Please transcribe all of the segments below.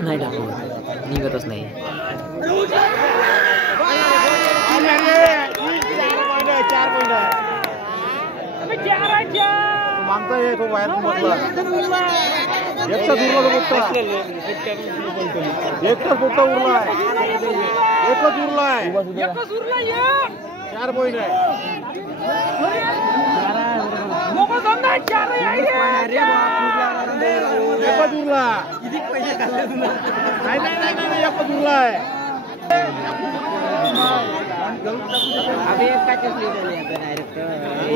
नाही टाकू निघतच नाही. मागता तो बाहेर एकटा उरला एकटाच पोट्टा उरलाय एकच उरलाय 4 पॉइंट आहे. एकच उरला नाही एकच उरलाय. अभी एक का चीज ले लिया था डायरेक्ट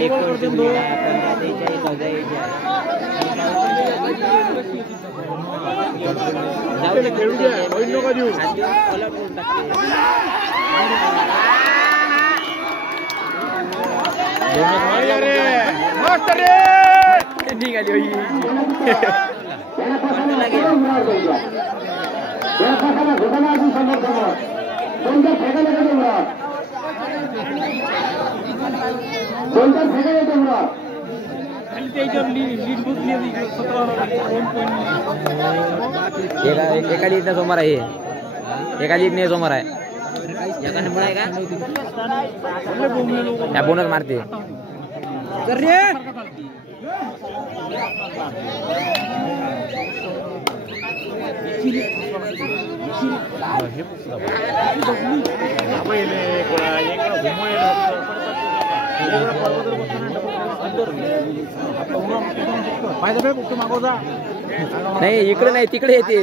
एक और दिन दो 15 दे जाए 14 जाऊ दे खेळू द्या होईल नका देऊ कलर करून टाकते. अरे मस्त रे निघाली होई एका लीडने समोर आहे. एका लीडने समोर आहे. एका नंबर आहे का या बोनस मारते नाही इकडे नाही तिकडे येते.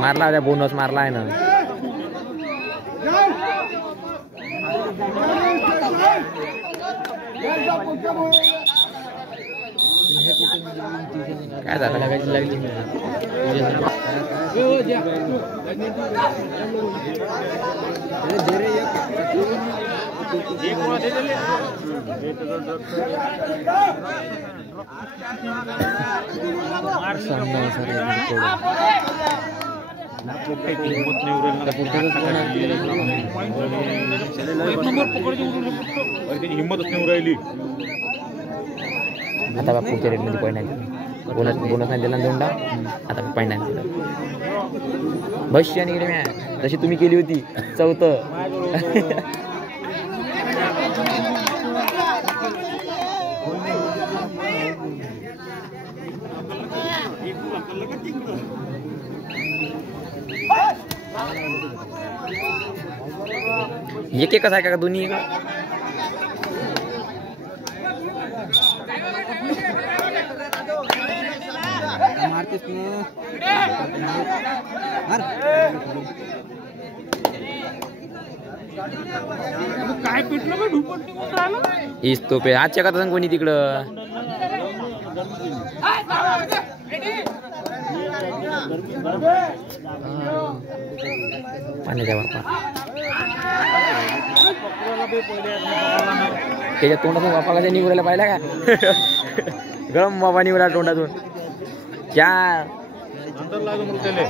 मारला त्या बोनस मारला आहे ना. काय झालं लागायची लागली हिंमतच नाही राहिली. आता पुढच्या रेटमध्ये पॉईंट आहे. बोनस नाही दिला दोनदा. आता पॉईंट नाही दिला. भविष्य आणि गेले मॅ जशी तुम्ही केली होती 4th. एक एकच आहे का दोन्ही? काय पिटलं का ढुपट निघून राहिलं. हीच तो पे आजच्या का सांग कोणी तिकडं पाण्याच्या बापा त्याच्या तोंडातून बापा कशा निघायला पाहिला का गरम बाबा निघाला तोंडातून. चार अंतर लागून मग त्याले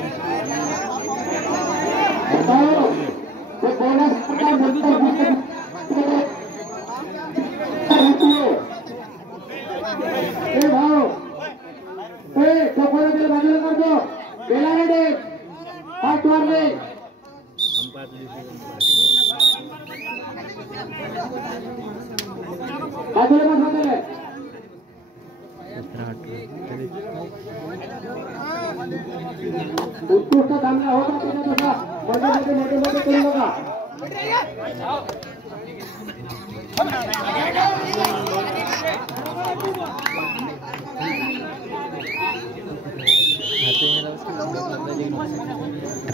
उत्कृष्ट चांगला होता त्याच्या मोठे करू नका.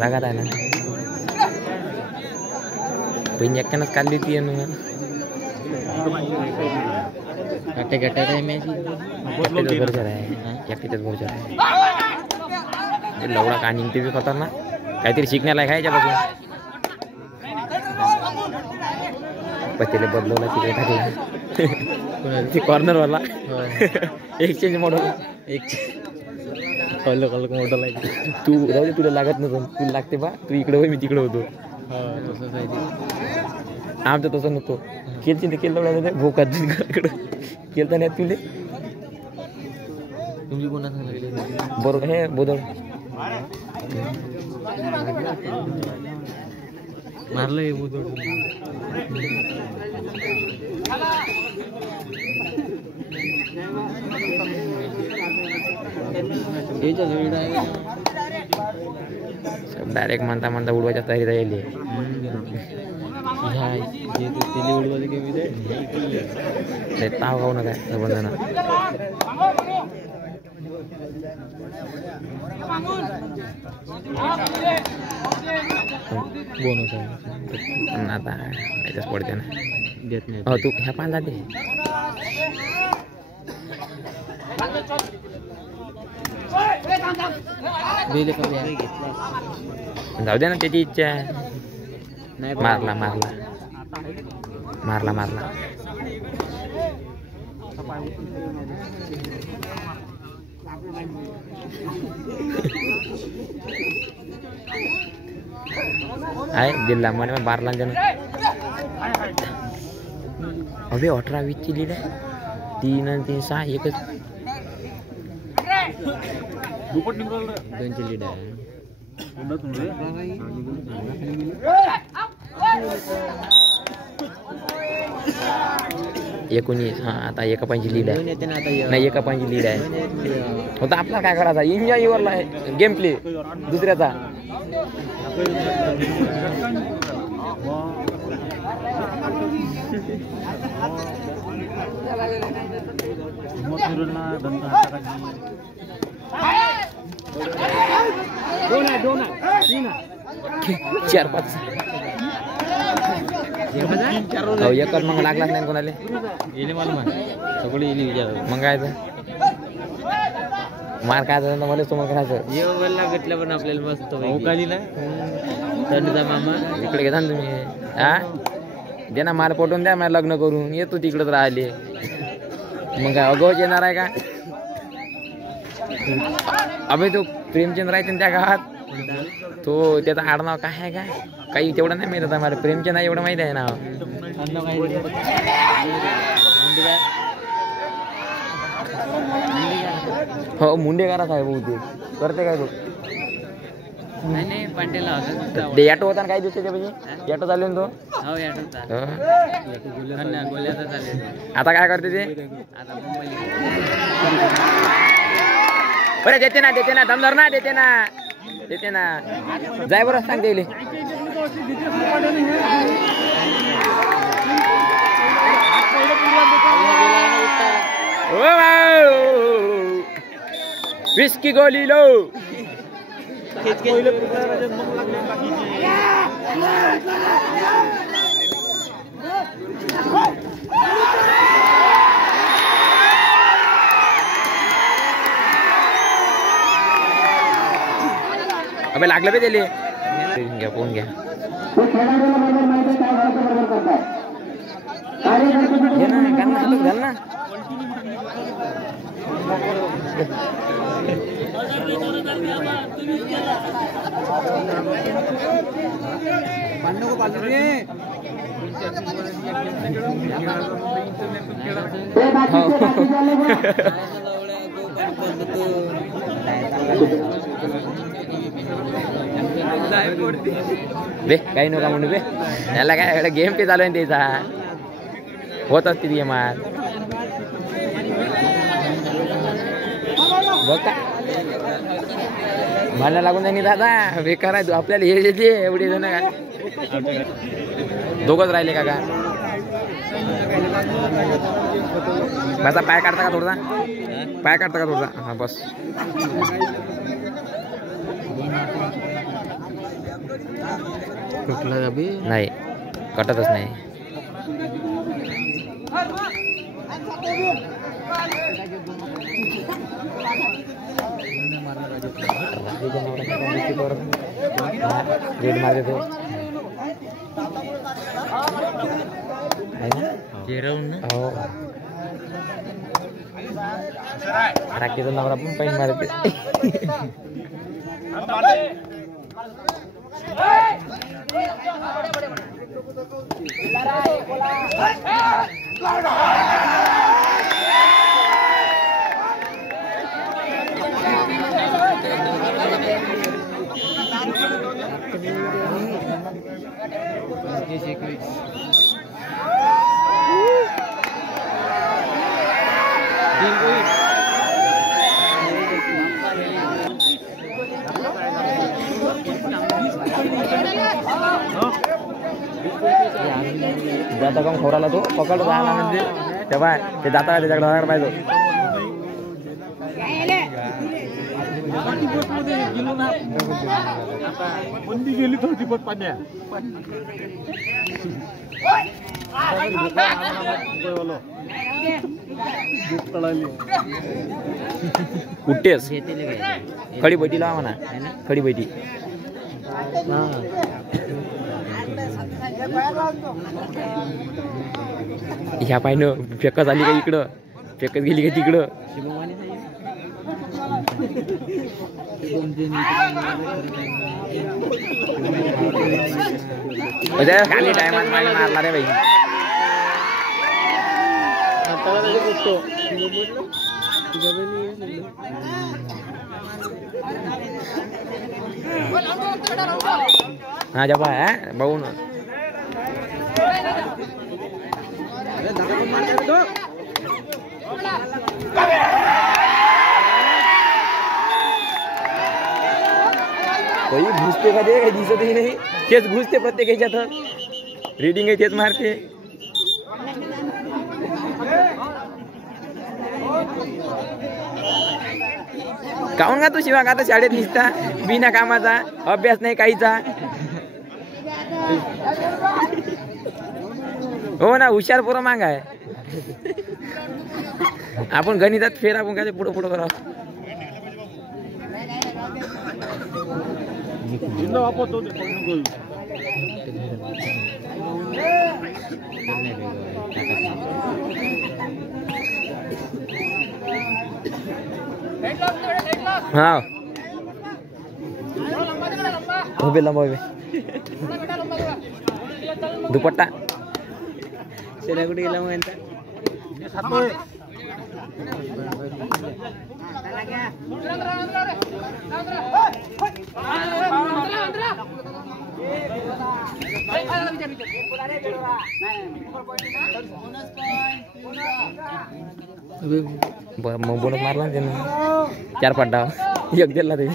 रागात आहे ना बहीण एकट्यानंच काढली ती गट्ट्या आहे बरोबर आहे. एकट्याच बरोबर आहे. लवडा का निघते बी खतरनाक काहीतरी शिकण्याला आहे याच्यापासून. पत्तेले बदलवला तिकडे टाकला ते कॉर्नरवाला एक्सचेंज मॉडल कॉल मॉडल आहे. तू जाऊ दे तुला लागत नव्हतं. तुला लागते बा तू इकडे होय मी तिकडे होतो. आमचं तसं नव्हतं केलची ते केलं भोकात केलं नाही तुले तुम्ही कोणा सांगितले बरोबर हे बोदळ मारलंय बोदळ डायरेक्ट म्हणता म्हणता उडवायच्या तयारीत राहिली उडवायला ताव खाऊ नका बंधना बोनस आहे आता याच्याच पडते ना देत नाही हो तू ह्या पाहिला दे जाऊ दे ना त्याची इच्छा आहे मारला मारला मारला मारला आहे दिल्ला म्हणे बारला जण अबे 18-20 ची लीड आहे 3 आणि 3 6 एकच दोनची लीड आहे 19 हा आता 1-5 लीड आहे नाही 1-5 लीड आहे होता आपला काय करायचा एन्जॉय वरला आहे गेम प्ले दुसऱ्याचा चार पाच एकर मग लागलाच नाही कोणाला येले मला सगळे येले विचार मग काय मार काय झालं मला समोर करायचं येवला भेटलं पण आपल्याला मस्त काली ना थंडचा मामा इकडे घेता ना तुम्ही हा दे ना मला पटवून द्या मला लग्न करून येतो तिकडच राहिले मग काय अगोच येणार आहे का अबे तो प्रेमचंद राहायचे त्या गावात तो त्याचा आडनाव काय आहे का काही तेवढं नाही माहित आता मला प्रेमचंद आहे एवढं माहित आहे नाव हो मुंडेकरा साहेब होते करते काय तो नाही पांडेला होता ते ॲटो होता ना काही दिवस त्याच्यापाशी ॲटो चालले ना तो हो याटो गोल्याचा चालेल आता काय करते ते आता मुंबईला बरं देते ना दमदार ना देते ना जाय बरं सांगते येईल विस्की गोली लो अबे लागलं बे त्याले घ्या पोहून घ्या घाल ना बे काही नका म्हणू बे याला काय गेम पे चालू आहे त्याचा होत असते ती मार बघ का मला लागून नाही दादा बेकार आहे तू आपल्याला हे येते एवढे जण का दोघच राहिले का बसा पाय काढता का थोडा हा बस कुठला बी नाही कटतच नाही रेड मारते तो हो राखीचा नवरा पण पैन मारते जाता काम खोराला तो पकडतो राहणार म्हणजे तेव्हा ते जाता त्याच्याकडे जाणार पाहिजे बंदी गेली थोडी पण पाण्या कुठेच खडी बैठी लावा म्हणा खडी बैठी ह्या पाहिनं फेकच आली का इकडं फेकत गेली का तिकडं खाली टायमात मारला रे बाई हा जा भाऊ ना घुसते का ते काही दिसतही नाही तेच घुसते प्रत्येक ह्याच्यात रीडिंग आहे तेच मारते काऊन का तू शिवा का शाळेत निसता बिना कामाचा अभ्यास नाही काहीचा हो ना हुशार पोरं मांग आहे आपण गणितात फेर आपण काय पुढं पुढं करा हा उभे लंबा उभे दुपट्टा शेला कुठे गेला मग यांचा मग बोनस मारला ना त्यानं 4 पड्डा एक दिला ते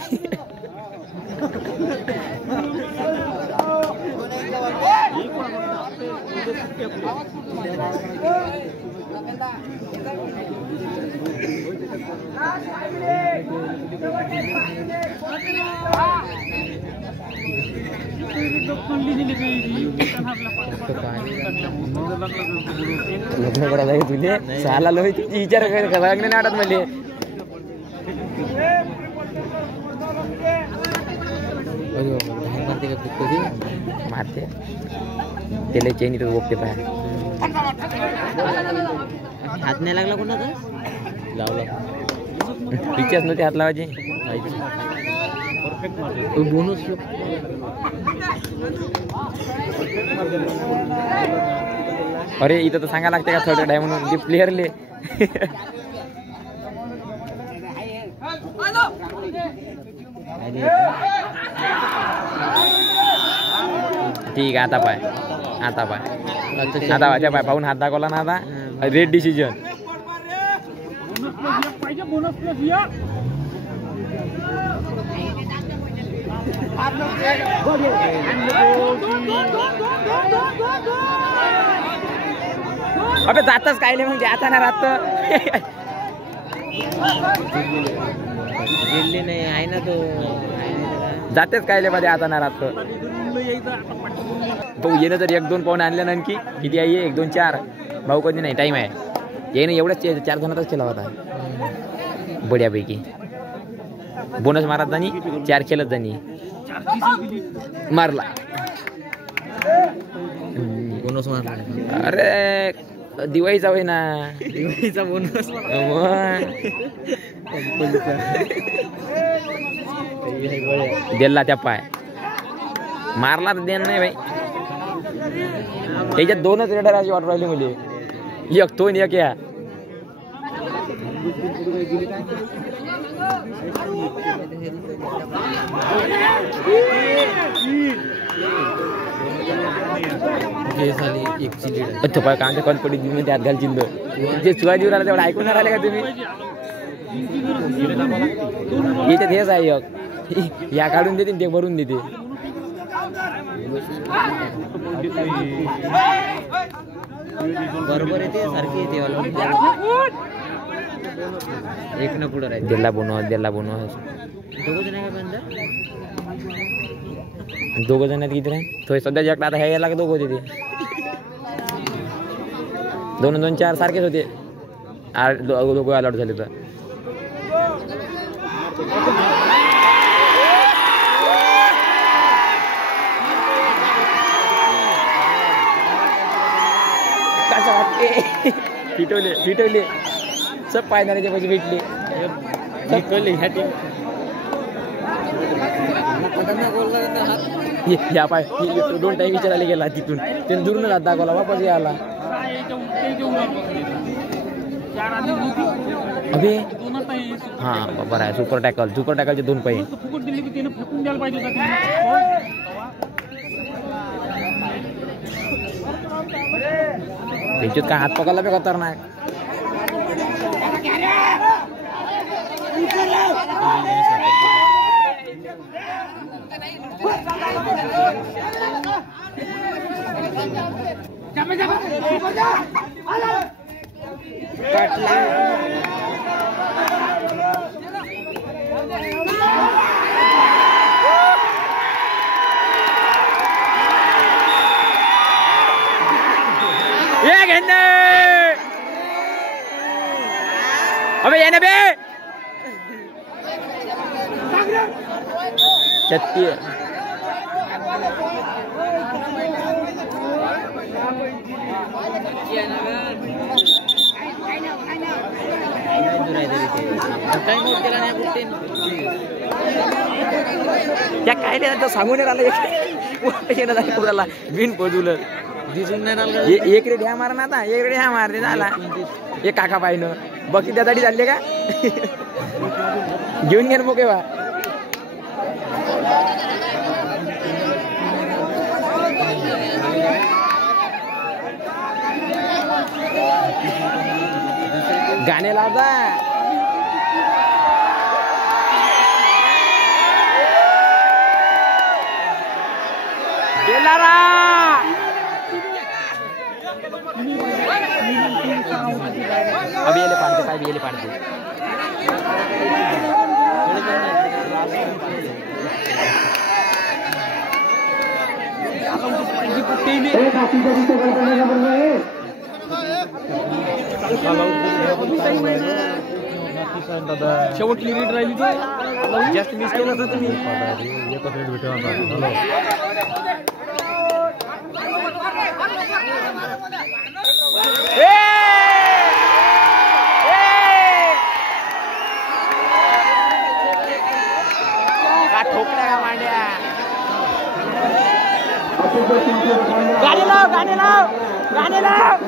लग्न करायला आहे तुझे 6 ला लोही तुझी विचार लग्न नाही वाटत मले मारते त्याला चेनी तर बघते पाय हात नाही लागला कोणाचा लावला इच्छाच नव्हती हात लावायची बोनस अरे इथं तर सांगा लागते का थर्ड आहे म्हणून ते प्लेअरले ठीक आहे आता पाय आता पाय पाहून हात दाखवला ना आता रेड डिसिजन अबे जातच काय मग आता ना राहत जिल्ली नाही आहे ना तो जातेच काय मध्ये आता ना राहत तो येणं जर 1-2 पाऊण आणल्या ना आणखी किती आहे 1 2 4 भाऊ कधी नाही टाइम आहे येणं एवढंच 4 जणातच केला होता बढ्यापैकी बोनस मारत जाणी 4 खेळत जाणी मारला बोनस मारला अरे दिवाळीचा होय ना दिवाळीचा बोनस दिला त्या पाय मारला तर देण नाही भाई त्याच्यात 2च रेडर अशी वाटू राहिली मुली एक तो आणि एक या कांदे कॉल पडी दिली त्यात घाल चिंद जे चुवाय देऊ राहिला तेवढं ऐकून राहिले का तुम्ही याच्यात हेच आहे एक या काढून देते ते भरून देते बरोबर येते सारखी येते एक न पुढं राहते दिला बनव दोघं जण किती राहील तो सध्या जग आता हे यायला दोघं होते ते 2 2 4 सारखेच होते दोघं अलॉट झाले तर पिटवले सब पायदानाच्या पैसे भेटले ह्या टीम या पाय 2 टाइम विचारायला गेला तिथून त्याने दुरून जात दाखवला वापस यायला अबे हा बरं आहे सुपर टॅकलचे 2 पाय त्याच्यात काय हात पकडला बे खतरनाक अबे ये ना बे 36 त्या काय नाही सांगून राहिला बिन पजूल दिसून नाही एक रेड ह्या मार ना आता एक रेड ह्या मारते झाला एक काका पाहिनं बाकी त्यासाठी चालले का घेऊन घ्या मोके बा गाणे लावता अभी ये पाडते शेवटली रीड राहिली ती जास्त मिस केलं तर तुम्ही गाणे लाव